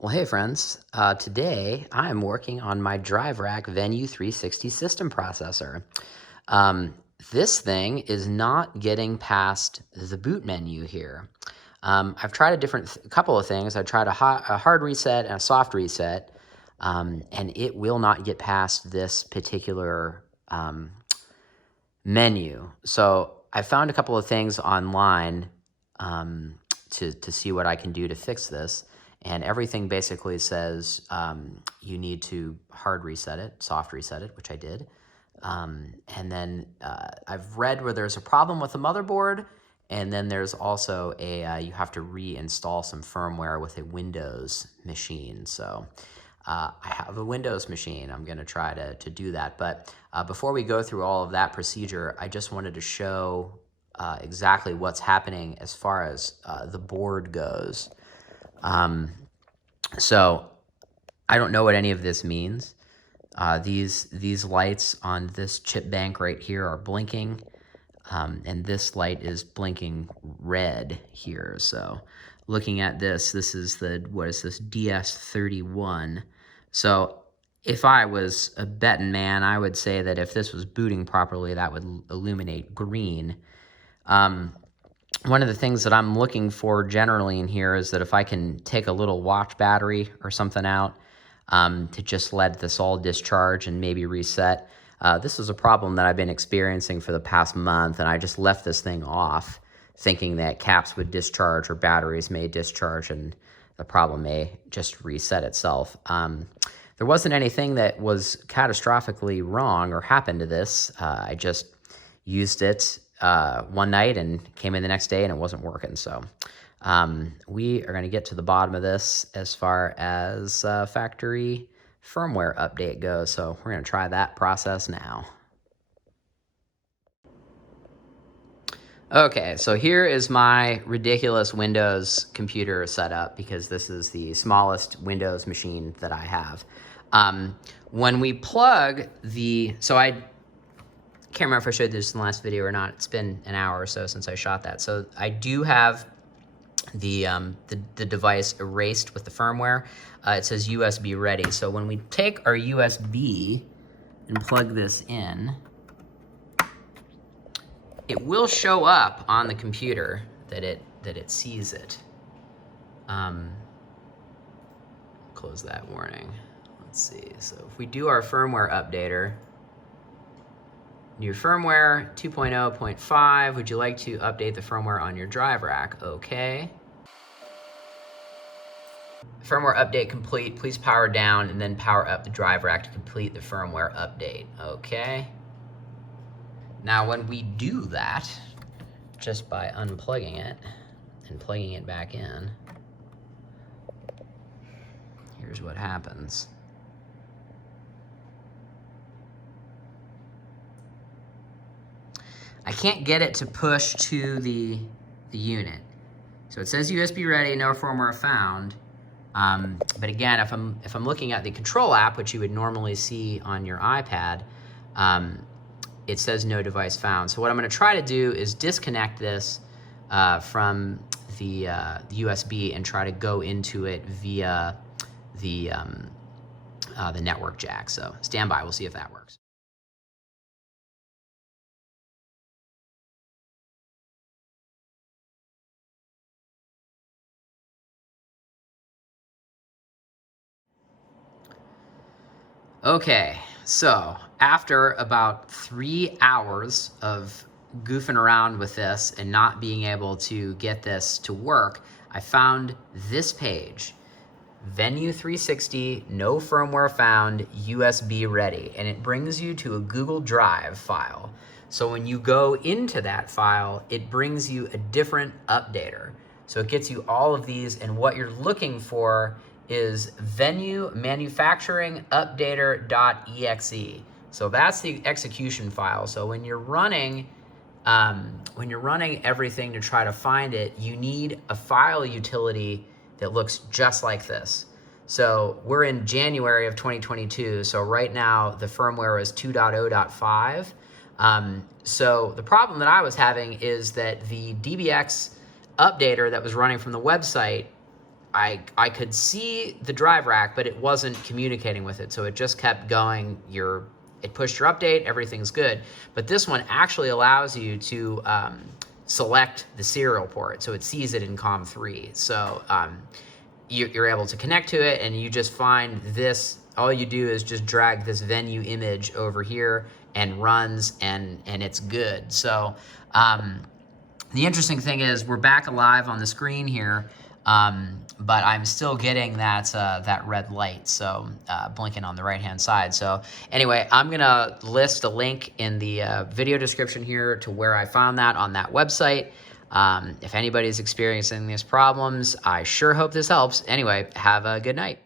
Well, hey friends, today I'm working on my Drive Rack VENU360 system processor. Um, this thing is not getting past the boot menu here. I've tried a couple of things. I tried a hard reset and a soft reset, and it will not get past this particular menu. So I found a couple of things online to see what I can do to fix this. And everything basically says you need to hard reset it, soft reset it, which I did. And then I've read where there's a problem with the motherboard, and then there's also you have to reinstall some firmware with a Windows machine. So I have a Windows machine. I'm going to try to do that. But before we go through all of that procedure, I just wanted to show exactly what's happening as far as the board goes. So I don't know what any of this means. These lights on this chip bank right here are blinking, and this light is blinking red here. So looking at this is what is this, DS31. So if I was a betting man, I would say that if this was booting properly, that would illuminate green. One of the things that I'm looking for generally in here is that if I can take a little watch battery or something out to just let this all discharge and maybe reset. This is a problem that I've been experiencing for the past month, and I just left this thing off thinking that caps would discharge or batteries may discharge and the problem may just reset itself. There wasn't anything that was catastrophically wrong or happened to this. I just used it one night and came in the next day and it wasn't working. So we are going to get to the bottom of this as far as factory firmware update goes. So we're going to try that process now. Okay, so here is my ridiculous Windows computer setup because this is the smallest Windows machine that I have. When we plug so I can't remember if I showed this in the last video or not. It's been an hour or so since I shot that. So I do have the device erased with the firmware. It says USB ready. So when we take our USB and plug this in, it will show up on the computer that it sees it. Close that warning. Let's see. So if we do our firmware updater, new firmware 2.0.5, would you like to update the firmware on your drive rack? Okay. Firmware update complete. Please power down and then power up the drive rack to complete the firmware update. Okay. Now when we do that, just by unplugging it and plugging it back in, here's what happens. I can't get it to push to the unit. So it says USB ready, no firmware found. But again, if I'm looking at the control app, which you would normally see on your iPad, it says no device found. So what I'm going to try to do is disconnect this from the USB and try to go into it via the network jack. So stand by, we'll see if that works. Okay, so after about 3 hours of goofing around with this and not being able to get this to work, I found this page, VENU360, no firmware found, USB ready, and it brings you to a Google Drive file. So when you go into that file, it brings you a different updater. So it gets you all of these, and what you're looking for is VENU manufacturing updater.exe. So that's the execution file. So when you're running everything to try to find it, you need a file utility that looks just like this. So we're in January of 2022. So right now the firmware is 2.0.5. So the problem that I was having is that the DBX updater that was running from the website I could see the drive rack, but it wasn't communicating with it. So it just kept going. It pushed your update, everything's good. But this one actually allows you to select the serial port. So it sees it in COM3. So you're able to connect to it, and you just find this. All you do is just drag this VENU image over here and runs, and it's good. So the interesting thing is we're back alive on the screen here, but I'm still getting that red light, so blinking on the right-hand side. So anyway, I'm gonna list a link in the video description here to where I found that on that website. If anybody's experiencing these problems, I sure hope this helps. Anyway, have a good night.